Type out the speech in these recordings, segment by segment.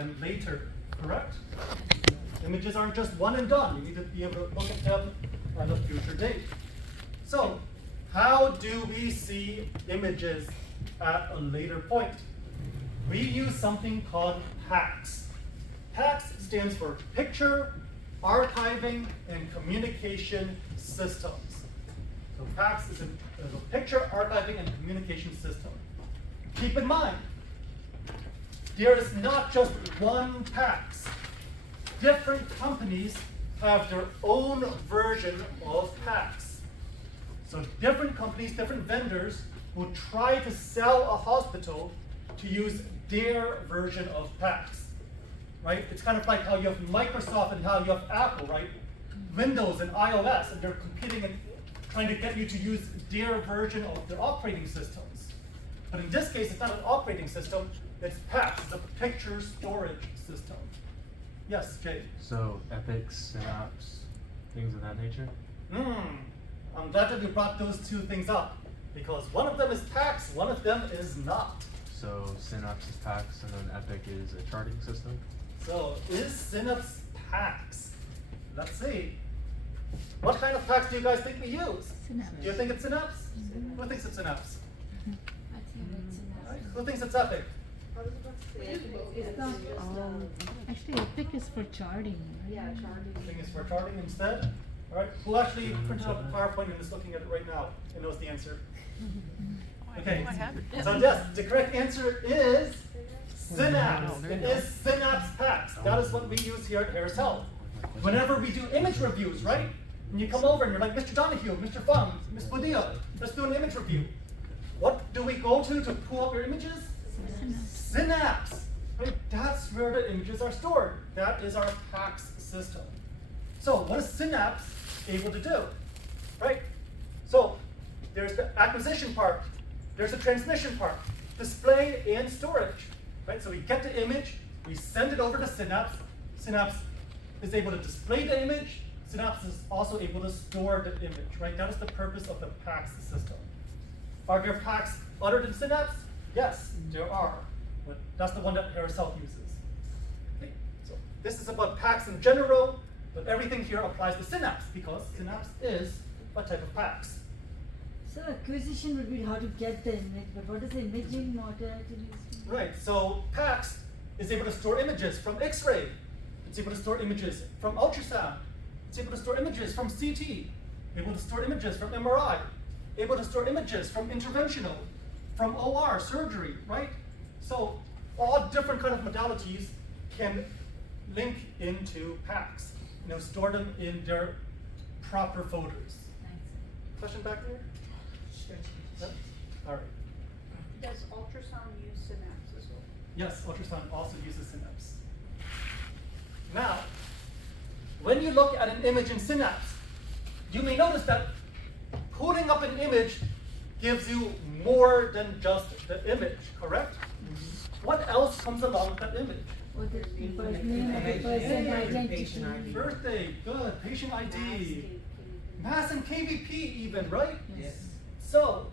and later, correct? Images aren't just one and done. You need to be able to look at them on a future date. So, how do we see images at a later point? We use something called PACS. PACS stands for Picture, Archiving, and Communication Systems. So PACS is a picture, archiving, and communication system. Keep in mind, there is not just one PACS. Different companies have their own version of PACS. So different companies, different vendors will try to sell a hospital to use their version of PACS, right? It's kind of like how you have Microsoft and how you have Apple, right? Windows and iOS, and they're competing and trying to get you to use their version of their operating systems. But in this case, it's not an operating system, it's PACS, it's a picture storage system. Yes, Jay? So Epic, Synapse, things of that nature? I'm glad that you brought those two things up, because one of them is PACS, one of them is not. So Synapse is PACS, and then Epic is a charting system? So is Synapse PACS? Let's see. What kind of PACS do you guys think we use? Synapse. Do you think it's Synapse? Who thinks it's Synapse? I think it's Right. Who thinks it's Epic? It's not. Actually, Epic is for charting. Right? Yeah, charting. I think it's for charting instead. All right. Who actually printed out a PowerPoint and is looking at it right now and knows the answer? Okay. So yes, the correct answer is Synapse. It is Synapse PACS. That is what we use here at Harris Health. Whenever we do image reviews, right? And you come over and you're like, Mr. Donahue, Mr. Phung, Ms. Padilla, let's do an image review. What do we go to pull up your images? Synapse. Right? That's where the images are stored. That is our PACS system. So what is Synapse able to do? Right? So there's the acquisition part. There's the transmission part. Display and storage. Right? So we get the image, we send it over to Synapse. Synapse is able to display the image. Synapse is also able to store the image. Right? That is the purpose of the PACS system. Are there PACS other than Synapse? Yes, there are. But that's the one that Harris Health uses. Okay. So this is about PACS in general, but everything here applies to Synapse because Synapse is a type of PACS. So acquisition would be how to get the image, but what is the imaging model to use? Right, so PACS is able to store images from X-ray. It's able to store images from ultrasound. It's able to store images from CT. Able to store images from MRI. Able to store images from interventional, from OR, surgery, right? So all different kind of modalities can link into PACS. Store them in their proper folders. Question back there? Yep. All right. Does ultrasound use Synapse as well? Yes, ultrasound also uses Synapse. Now, when you look at an image in Synapse, you may notice that pulling up an image gives you more than just the image, correct? What else comes along with that image? What is the first name of the person, identity? Birthday, good. Patient ID. Mass and KVP even, right? Yes. So,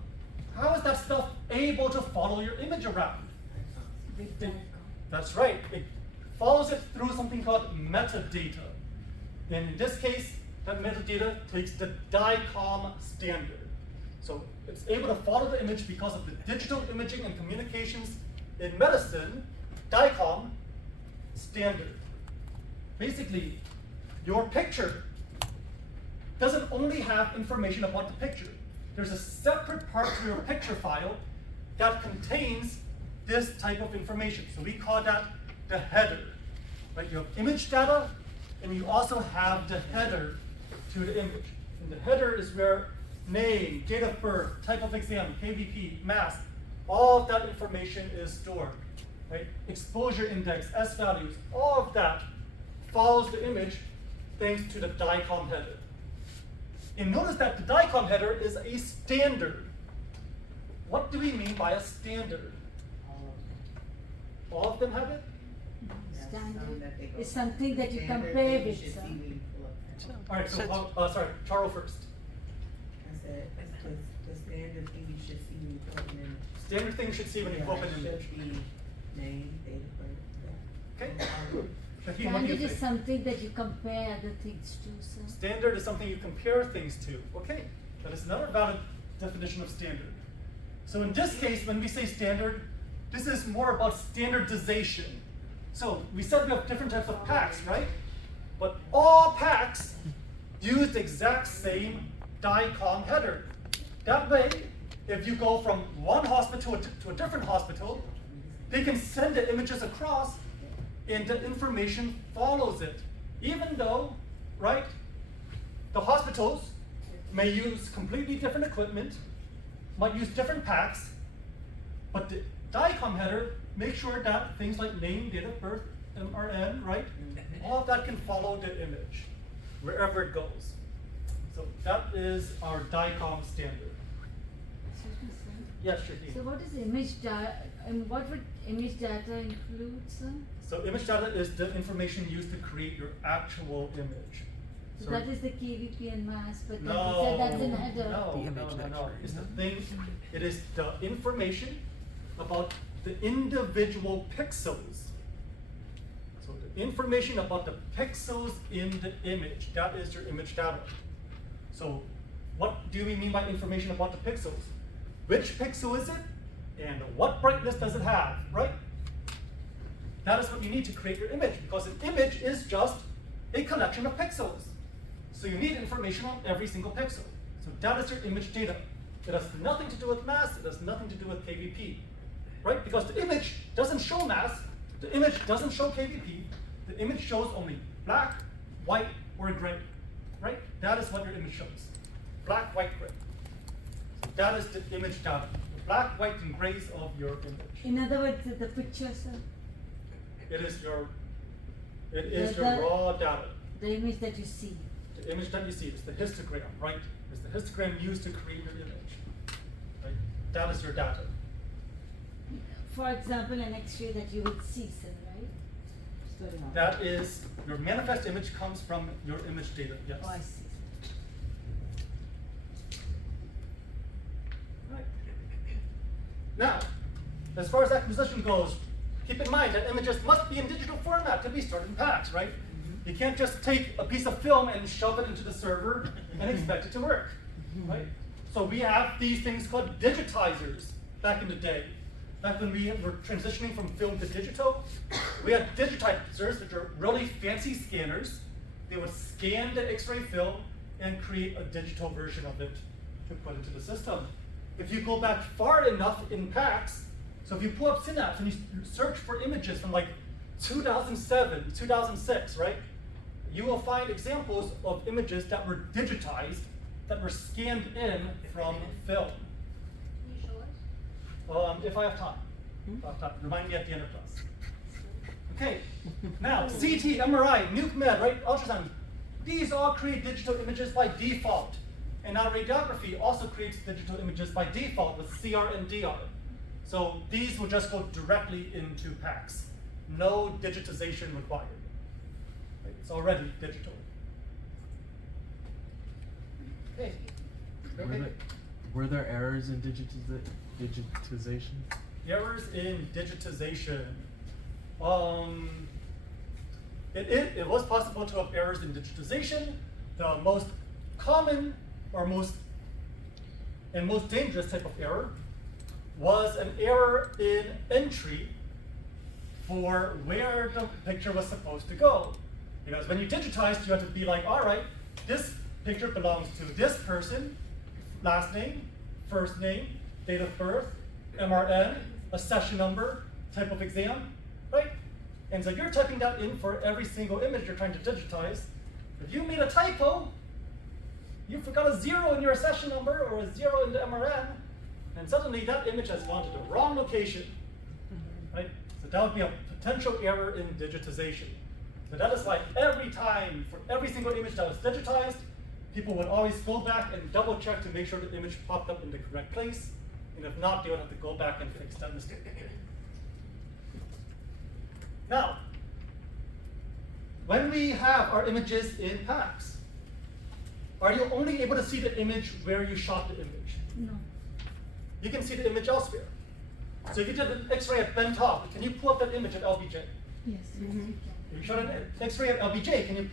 how is that stuff able to follow your image around? That's right. It follows it through something called metadata. And in this case, that metadata takes the DICOM standard. So it's able to follow the image because of the digital imaging and communications in medicine, DICOM standard. Basically, your picture doesn't only have information about the picture. There's a separate part to your picture file that contains this type of information. So we call that the header. Right? You have image data, and you also have the header to the image. And the header is where name, date of birth, type of exam, KVP, mass, all of that information is stored. Right? Exposure index, S values, all of that follows the image thanks to the DICOM header. And notice that the DICOM header is a standard. What do we mean by a standard? All of them have it? Standard is something that you compare with. All right, so sorry, Charo first. I said, the standard thing you should see when you pull up an image. Standard thing you should see when you pull up an image. Should be name, date of birth. Okay? Shaheen, what do you Standard is think? something that you compare other things to, sir. Standard is something you compare things to. Okay, that is another valid definition of standard. So in this case, when we say standard, this is more about standardization. So we said we have different types of packs, right? But all packs use the exact same DICOM header. That way, if you go from one hospital to a different hospital, they can send the images across and the information follows it. Even though, right, the hospitals may use completely different equipment, might use different packs, but the DICOM header makes sure that things like name, date of birth, MRN, right, all of that can follow the image wherever it goes. So that is our DICOM standard. Excuse me, sir. Yes, Shaheen. So what is image data, and what would image data include, sir? So image data is the information used to create your actual image. So that is the KVP and mass, but then No, you said that's in header. no. It's the thing, it is the information about the individual pixels. So the information about the pixels in the image, that is your image data. So what do we mean by information about the pixels? Which pixel is it? And what brightness does it have, right? That is what you need to create your image, because an image is just a collection of pixels. So you need information on every single pixel. So that is your image data. It has nothing to do with mass, it has nothing to do with KVP, right? Because the image doesn't show mass, the image doesn't show KVP, the image shows only black, white, or gray, right? That is what your image shows. Black, white, gray. So that is the image data. The black, white, and grays of your image. In other words, the picture, sir, It is your The- raw data. the image that you see. The image that you see is the histogram, right? It's the histogram used to create your image, right? That is your data. For example, an X-ray that you would see, sir, right? That is, your manifest image comes from your image data, yes. Oh, I see. Right. Now, as far as acquisition goes, keep in mind that images must be in digital format to be stored in packs, right? You can't just take a piece of film and shove it into the server and expect it to work, right? So we have these things called digitizers back in the day. Back when we were transitioning from film to digital, we had digitizers, which are really fancy scanners. They would scan the X-ray film and create a digital version of it to put into the system. If you go back far enough in packs, so if you pull up Synapse and you search for images from like 2007, 2006, right? You will find examples of images that were digitized, that were scanned in from film. Can you show us? If I have time. If I have time. Remind me at the end of class. Okay, now CT, MRI, nuke med, right? Ultrasound. These all create digital images by default. And now radiography also creates digital images by default with CR and DR. So these will just go directly into packs. No digitization required. Right, it's already digital. Okay. Okay. Were there errors in digitization? Errors in digitization. It was possible to have errors in digitization. The most common or most dangerous type of error was an error in entry for where the picture was supposed to go. Because when you digitized, you had to be like, all right, this picture belongs to this person, last name, first name, date of birth, MRN, a session number, type of exam, right? And so you're typing that in for every single image you're trying to digitize. If you made a typo, you forgot a 0 in your session number or a 0 in the MRN, and suddenly that image has gone to the wrong location, right? So that would be a potential error in digitization. So that is why every time, for every single image that was digitized, people would always go back and double check to make sure the image popped up in the correct place, and if not, they would have to go back and fix that mistake. Now, when we have our images in packs, are you only able to see the image where you shot the image? No. You can see the image elsewhere. So if you did an X-ray at Ben Top, can you pull up that image at LBJ? Yes. Yes, we can. If you shot an X-ray at LBJ, can you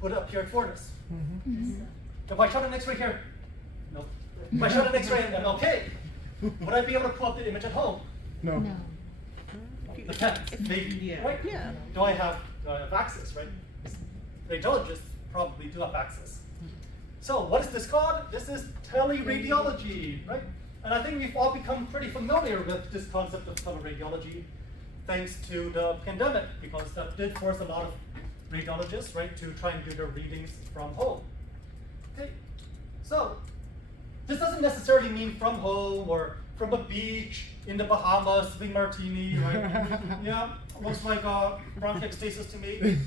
put it up here at Fortis? Mm-hmm. Yes, sir. If I shot an X-ray here, no. If I shot an X-ray at MLK, would I be able to pull up the image at home? No. Depends, maybe, Yeah. right? Yeah. Do I have access, right? Radiologists probably do have access. So what is this called? This is teleradiology, right? And I think we've all become pretty familiar with this concept of teleradiology thanks to the pandemic, because that did force a lot of radiologists, right, to try and do their readings from home. Okay, so this doesn't necessarily mean from home or from a beach in the Bahamas, sipping martini, right? Yeah, looks like bronchiectasis to me.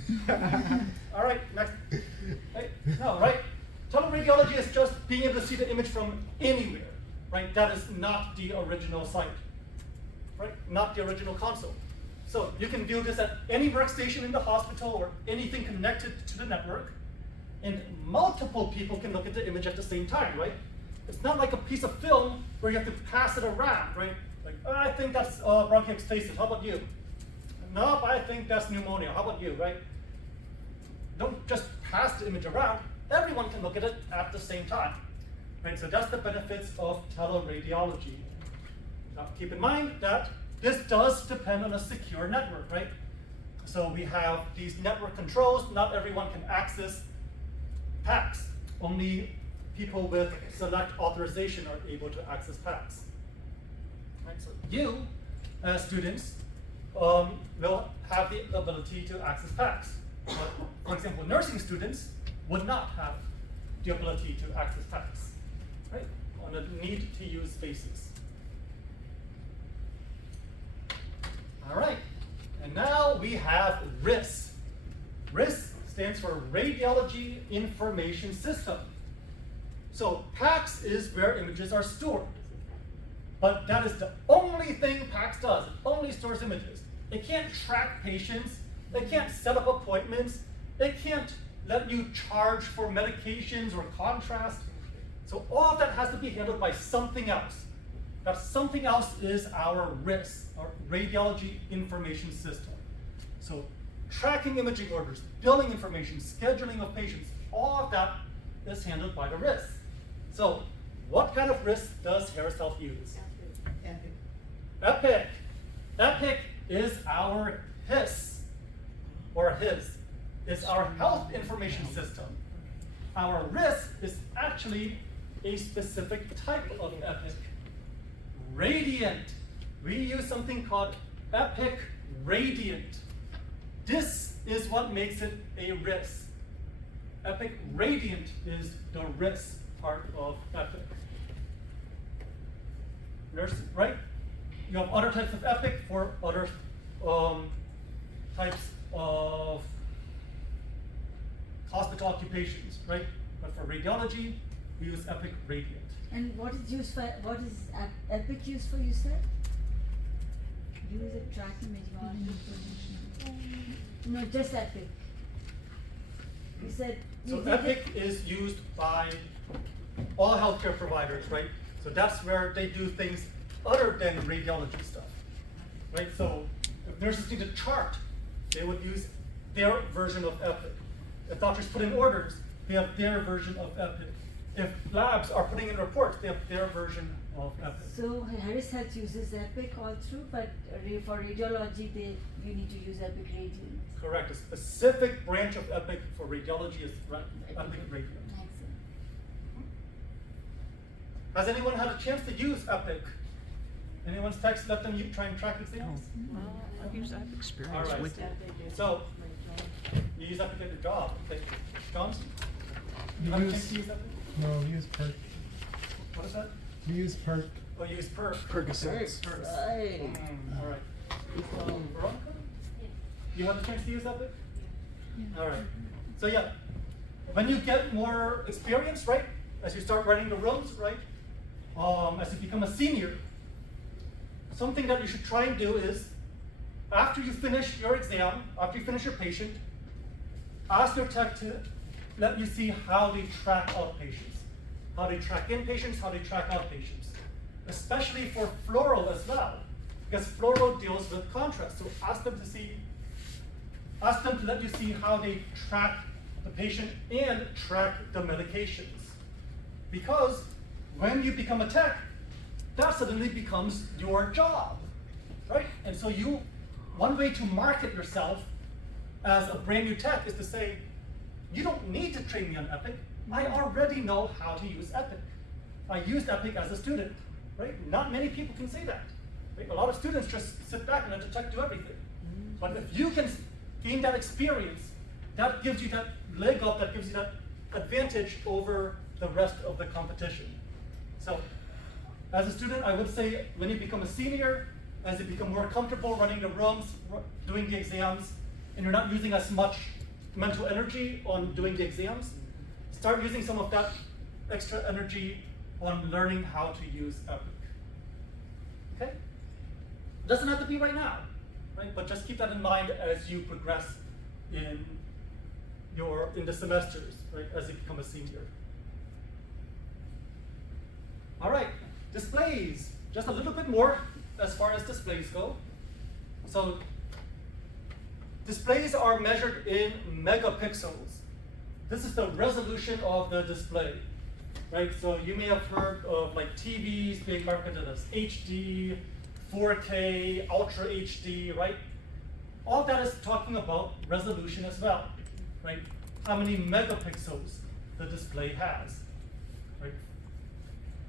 All right, next. Right? No, right? Teleradiology is just being able to see the image from anywhere, right? That is not the original site, right? Not the original console. So you can view this at any workstation in the hospital or anything connected to the network, and multiple people can look at the image at the same time, right? It's not like a piece of film where you have to pass it around, right? Like, oh, I think that's bronchiectasis, how about you? Nope, I think that's pneumonia, how about you, right? Don't just pass the image around, everyone can look at it at the same time, right? So that's the benefits of teleradiology. Now, keep in mind that this does depend on a secure network, right? So we have these network controls, not everyone can access PACS. Only people with select authorization are able to access PACS. Right, so you, as students, will have the ability to access PACS. But, for example, nursing students would not have the ability to access PACS, right? On a need-to-use basis. All right, and now we have RIS. RIS stands for Radiology Information System. So PACS is where images are stored. But that is the only thing PACS does. It only stores images. It can't track patients. It can't set up appointments. It can't let you charge for medications or contrast. So all of that has to be handled by something else. That something else is our RIS, our Radiology Information System. So tracking imaging orders, billing information, scheduling of patients, all of that is handled by the RIS. So what kind of RIS does Harris Health use? Epic. Epic. Epic is our HIS, or HIS. It's our health information system. Our RIS is actually a specific type of Epic. Radiant. We use something called Epic Radiant. This is what makes it a RIS. Epic Radiant is the RIS part of Epic. Nurse, right? You have other types of Epic for other types of hospital occupations, right? But for radiology, we use Epic Radiant. And what is used for, what is Epic used for, you said? Use a tracking measurement. No, just Epic. You said. So you did Epic it- is used by all healthcare providers, right? So that's where they do things other than radiology stuff, right? So if nurses need a chart, they would use their version of Epic. If doctors put in orders, they have their version of Epic. If labs are putting in reports, they have their version of Epic. So Harris Health uses Epic all through, but for radiology, you need to use Epic Radiant. Correct. A specific branch of Epic for radiology is Epic Radiant. Excellent. Has anyone had a chance to use Epic? Anyone's text let them try and track exams? I've experience All right. with it. So, you use Epic at your job. Okay. John? You We have a use- chance to use Epic? No, we use perk. What is that? We use perk. Oh, you use Perk. Percocets. Perks. Right. All right. Veronica? You have a chance to use Epic? All right. So yeah, when you get more experience, right? As you start running the rooms, right? As you become a senior, something that you should try and do is, after you finish your exam, after you finish your patient, ask your tech to let you see how they track out patients, how they track in patients, how they track out patients, especially for fluoral as well, because fluoral deals with contrast. So ask them to see ask them to let you see how they track the patient and track the medications. Because when you become a tech, that suddenly becomes your job, right? And so one way to market yourself as a brand new tech is to say, you don't need to train me on Epic. I already know how to use Epic. I used Epic as a student, right? Not many people can say that. Right? A lot of students just sit back and let the tech do everything. But if you can gain that experience, that gives you that leg up, that gives you that advantage over the rest of the competition. So, as a student, I would say when you become a senior, as you become more comfortable running the rooms, doing the exams, and you're not using as much mental energy on doing the exams, start using some of that extra energy on learning how to use Epic. Okay? Doesn't have to be right now, right? But just keep that in mind as you progress in the semesters, right? As you become a senior. All right, displays. Just a little bit more as far as displays go. So displays are measured in megapixels. This is the resolution of the display, right? So you may have heard of like TVs being marketed as HD, 4K, Ultra HD, right? All that is talking about resolution as well, right? How many megapixels the display has, right?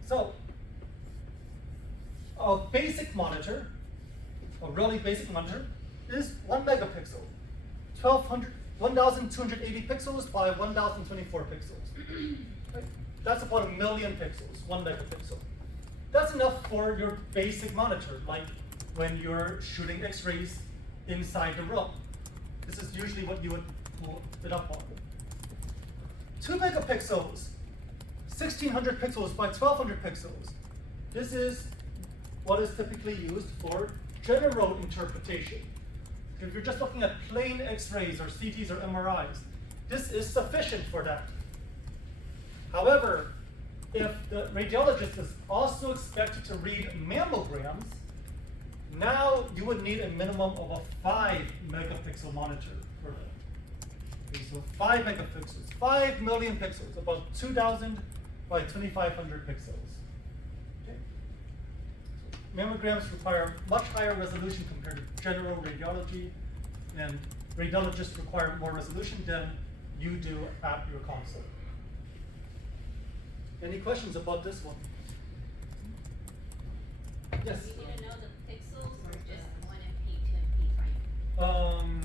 So a basic monitor, a really basic monitor, is 1 megapixel, 1,280 pixels by 1,024 pixels. Right? That's about 1 million pixels, 1 megapixel. That's enough for your basic monitor, like when you're shooting X-rays inside the room. This is usually what you would pull it up on. 2 megapixels, 1,600 pixels by 1,200 pixels. This is what is typically used for general interpretation. If you're just looking at plain X-rays or CTs or MRIs, this is sufficient for that. However, if the radiologist is also expected to read mammograms, now you would need a minimum of a 5 megapixel monitor for that. Okay, so 5 megapixels, 5 million pixels, about 2,000 by 2,500 pixels. Okay. So mammograms require much higher resolution compared to general radiology, and radiologists require more resolution than you do at your console. Any questions about this one? Yes? Do you need to know the pixels or just 1 MP, 2 MP frame?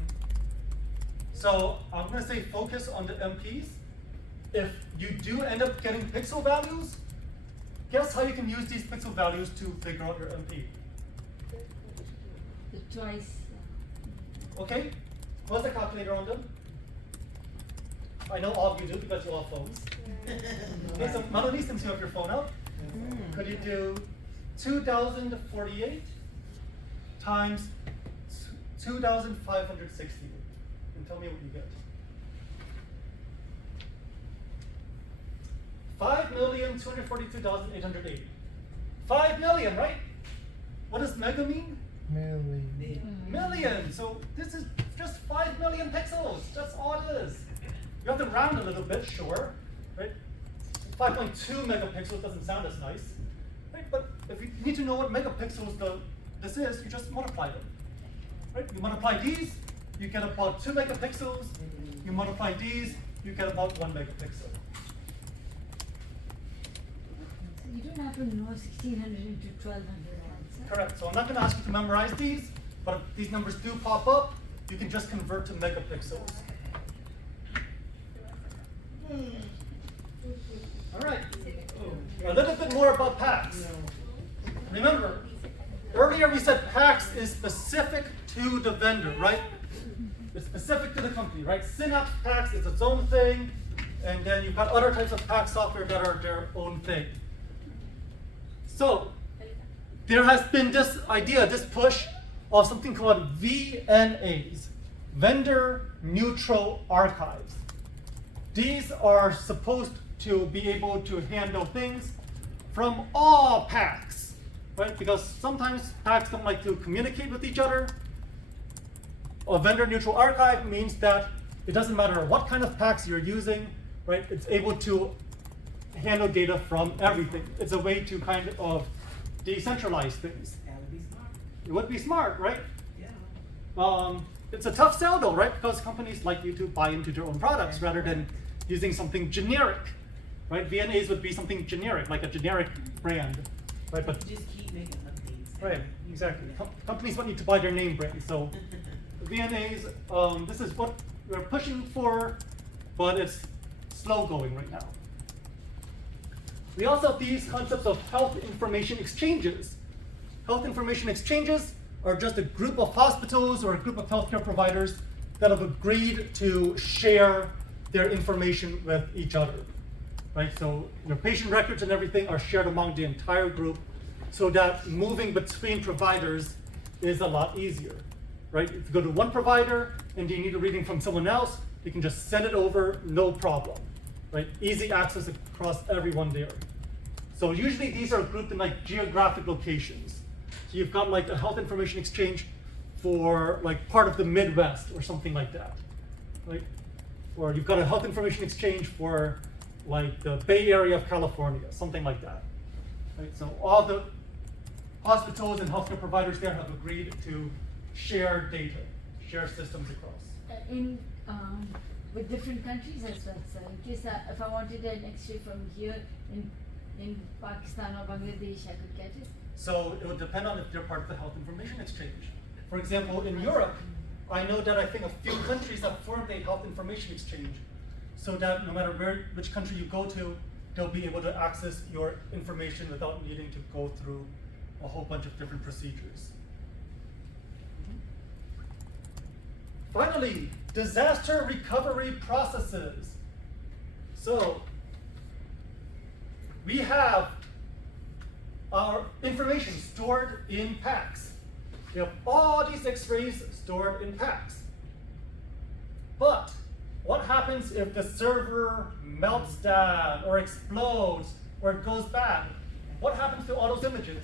So I'm going to say focus on the MPs. If you do end up getting pixel values, guess how you can use these pixel values to figure out your MP? The twice. Okay? What's the calculator on them? I know all of you do because you all have phones. Okay, so Melanie, since you have your phone out, could you do 2,048 times 2,560? And tell me what you get. 5,242,880. 5 million, right? What does mega mean? Million. So this is just 5 million pixels. That's all it is. You have to round a little bit, sure, right? 5.2 megapixels doesn't sound as nice, right? But if you need to know what megapixels this is, you just multiply them, right? You multiply these, you get about 2 megapixels. You multiply these, you get about 1 megapixel. So you don't have to know 1,600 into 1,200 answer. Correct. So I'm not going to ask you to memorize these, but if these numbers do pop up, you can just convert to megapixels. All right. A little bit more about PACS. Remember, earlier we said PACS is specific to the vendor, right? It's specific to the company, right? Synapse PACS is its own thing, and then you've got other types of PACS software that are their own thing. So, there has been this idea, this push of something called VNAs, Vendor Neutral Archives. These are supposed to be able to handle things from all PACS, right? Because sometimes PACS don't like to communicate with each other. a vendor-neutral archive means that it doesn't matter what kind of PACS you're using, right? It's able to handle data from everything. It's a way to kind of decentralize things. That would be smart. It would be smart, right? Yeah. It's a tough sell though, right? Because companies like you to buy into their own products rather than using something generic, right? VNAs would be something generic, like a generic brand, right? But Just keep making updates. right, exactly. Companies want you to buy their name brand, so VNAs. This is what we're pushing for, but it's slow going right now. We also have these concepts of health information exchanges. Health information exchanges are just a group of hospitals or a group of healthcare providers that have agreed to share their information with each other, right? So your patient records and everything are shared among the entire group so that moving between providers is a lot easier, right? If you go to one provider and you need a reading from someone else, you can just send it over, no problem, right? Easy access across everyone there. So usually these are grouped in like geographic locations. So you've got like a health information exchange for like part of the Midwest or something like that, right? Or you've got a health information exchange for like the Bay Area of California, something like that, right? So all the hospitals and healthcare providers there have agreed to share data, share systems across. In with different countries as well, sir. In case if I wanted an X-ray from here in Pakistan or Bangladesh, I could get it. So it would depend on if they're part of the health information exchange. For example, in Europe, I know that I think a few countries have formed a health information exchange so that no matter which country you go to, they'll be able to access your information without needing to go through a whole bunch of different procedures. Finally, disaster recovery processes. So we have our information stored in PACS. We have all these X-rays stored in PACS. But what happens if the server melts down or explodes or it goes bad? What happens to all those images?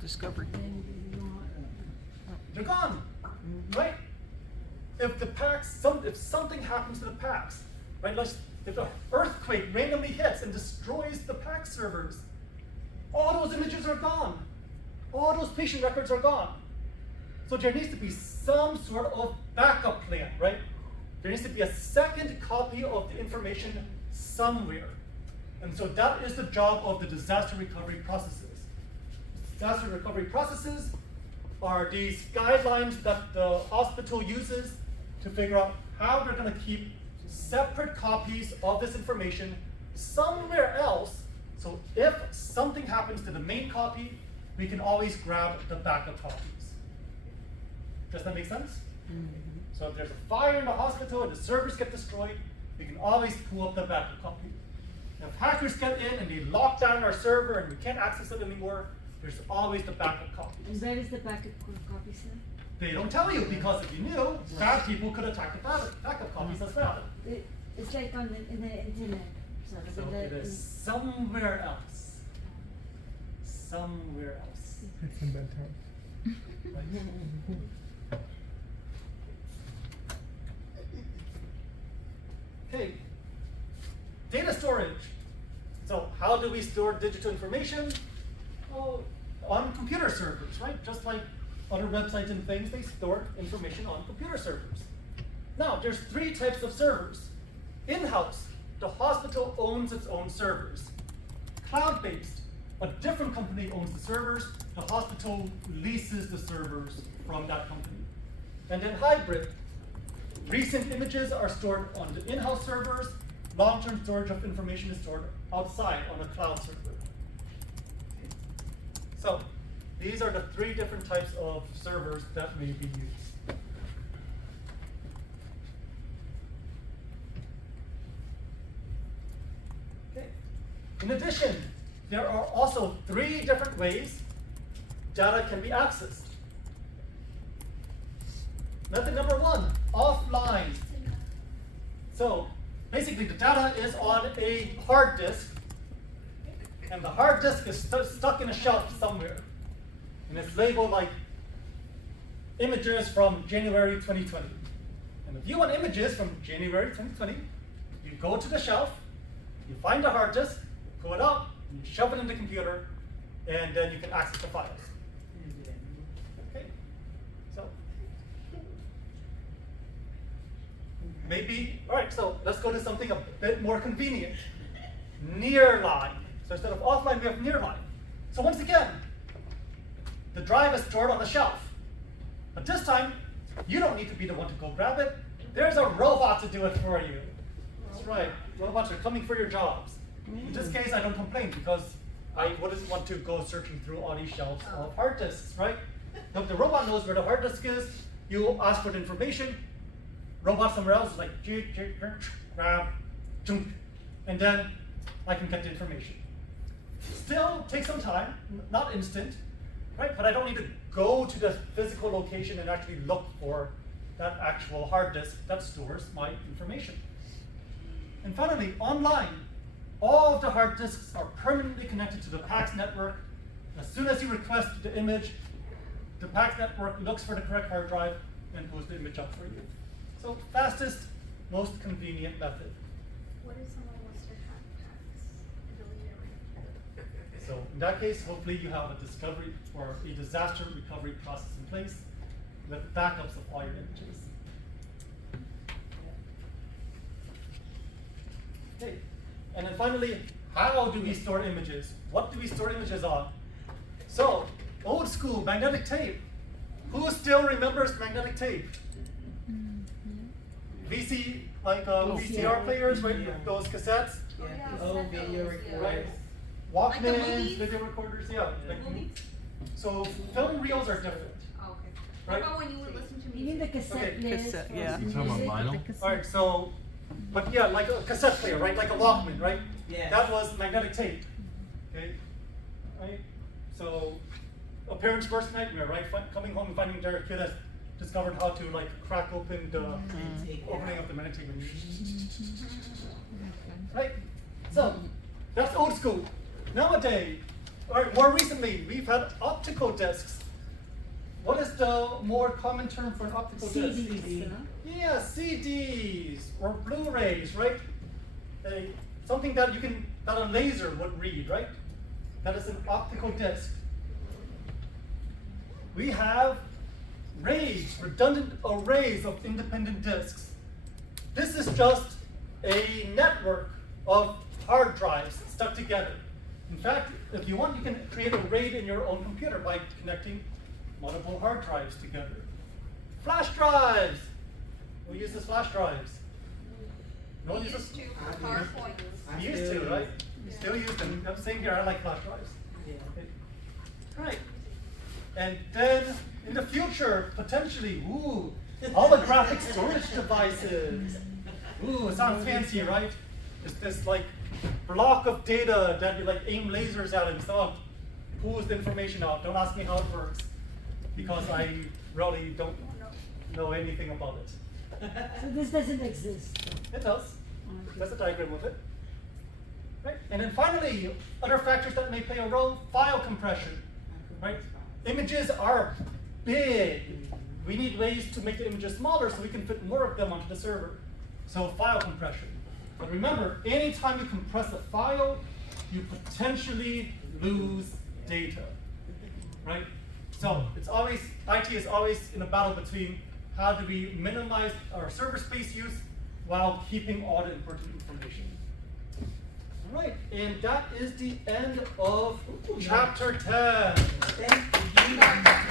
Discovery. They're gone, right? If the PACS, if something happens to the PACS, right? If an earthquake randomly hits and destroys the PACS servers, all those images are gone. All those patient records are gone. So there needs to be some sort of backup plan, right? There needs to be a second copy of the information somewhere. And so that is the job of the disaster recovery processes. Disaster recovery processes are these guidelines that the hospital uses to figure out how they're going to keep separate copies of this information somewhere else. So if something happens to the main copy, we can always grab the backup copies. Does that make sense? Mm-hmm. So if there's a fire in the hospital and the servers get destroyed, we can always pull up the backup copy. If hackers get in and they lock down our server and we can't access it anymore, there's always the backup copy. And where is the backup copy, sir? They don't tell you because if you knew, bad people could attack the backup copies as well. It's like in the internet. So it is somewhere else. Somewhere else. It's in bedtime. Right? Okay. Data storage. So how do we store digital information? Well, on computer servers, right? Just like other websites and things, they store information on computer servers. Now, there's three types of servers. In-house, the hospital owns its own servers. Cloud-based, a different company owns the servers, the hospital leases the servers from that company. And then hybrid, recent images are stored on the in-house servers, long-term storage of information is stored outside on a cloud server. So, these are the three different types of servers that may be used. Okay. In addition, there are also three different ways data can be accessed. Method number one, offline. So basically the data is on a hard disk, and the hard disk is stuck in a shelf somewhere. And it's labeled like images from January 2020. And if you want images from January 2020, you go to the shelf, you find a hard disk, pull it out, you shove it in the computer, and then you can access the files. Okay, so maybe, all right, so let's go to something a bit more convenient. Nearline. So instead of offline, we have nearline. So once again, the drive is stored on the shelf. But this time, you don't need to be the one to go grab it. There's a robot to do it for you. That's right, robots are coming for your jobs. In this case, I don't complain because I wouldn't want to go searching through all these shelves of hard disks, right? The robot knows where the hard disk is. You ask for the information. Robot somewhere else is like, grab, and then I can get the information. Still takes some time, not instant, right? But I don't need to go to the physical location and actually look for that actual hard disk that stores my information. And finally, online. All of the hard disks are permanently connected to the PAX network. As soon as you request the image, the PAX network looks for the correct hard drive and pulls the image up for you. So fastest, most convenient method. What if someone wants to hack tax and delete it right? So in that case, hopefully you have a discovery or a disaster recovery process in place with backups of all your images. Okay. And then finally, how do we store images? What do we store images on? So, old school magnetic tape. Who still remembers magnetic tape? VC, like VCR players, right? Yeah. Those cassettes, Yeah, oh, video recorders. right? Like the Walkmans, movies? video recorders, yeah. Like, Movies? so film reels are different. Oh, okay. Right. What about when you would listen to You mean the music? cassette Okay. players Cassette, for yeah. You talking about music? vinyl? All right, so, but yeah, like a cassette player, right? Like a Walkman, right? Yes. That was magnetic tape. Okay, right? So, a parent's worst nightmare, right? Coming home and finding their kid has discovered how to like crack open the opening of the magnetic tape. Right? So, that's old school. Nowadays, all right, more recently, we've had optical discs. What is the more common term for an optical disc? CDs. Yeah, CDs or Blu-rays, right? Something that that a laser would read, right? That is an optical disc. We have redundant arrays of independent disks. This is just a network of hard drives stuck together. In fact, if you want, you can create a RAID in your own computer by connecting multiple hard drives together. Flash drives! Who uses flash drives? No one uses? Used to for PowerPoint. I You used to, still right? use- You still use them. Yep, same here, I like flash drives. Yeah. Okay. Right. And then in the future, potentially, holographic storage devices. It sounds fancy, right? It's this like block of data that you like aim lasers at and stuff, pulls the information out. Don't ask me how it works, because I really don't know anything about it. So this doesn't exist. It does. That's a diagram of it. Right? And then finally, other factors that may play a role, file compression. Right? Images are big. We need ways to make the images smaller so we can fit more of them onto the server. So file compression. But remember, anytime you compress a file, you potentially lose data. Right? So it's always, IT is always in a battle between how do we minimize our server space use while keeping all the important information. All right, and that is the end of chapter 10. Thank you.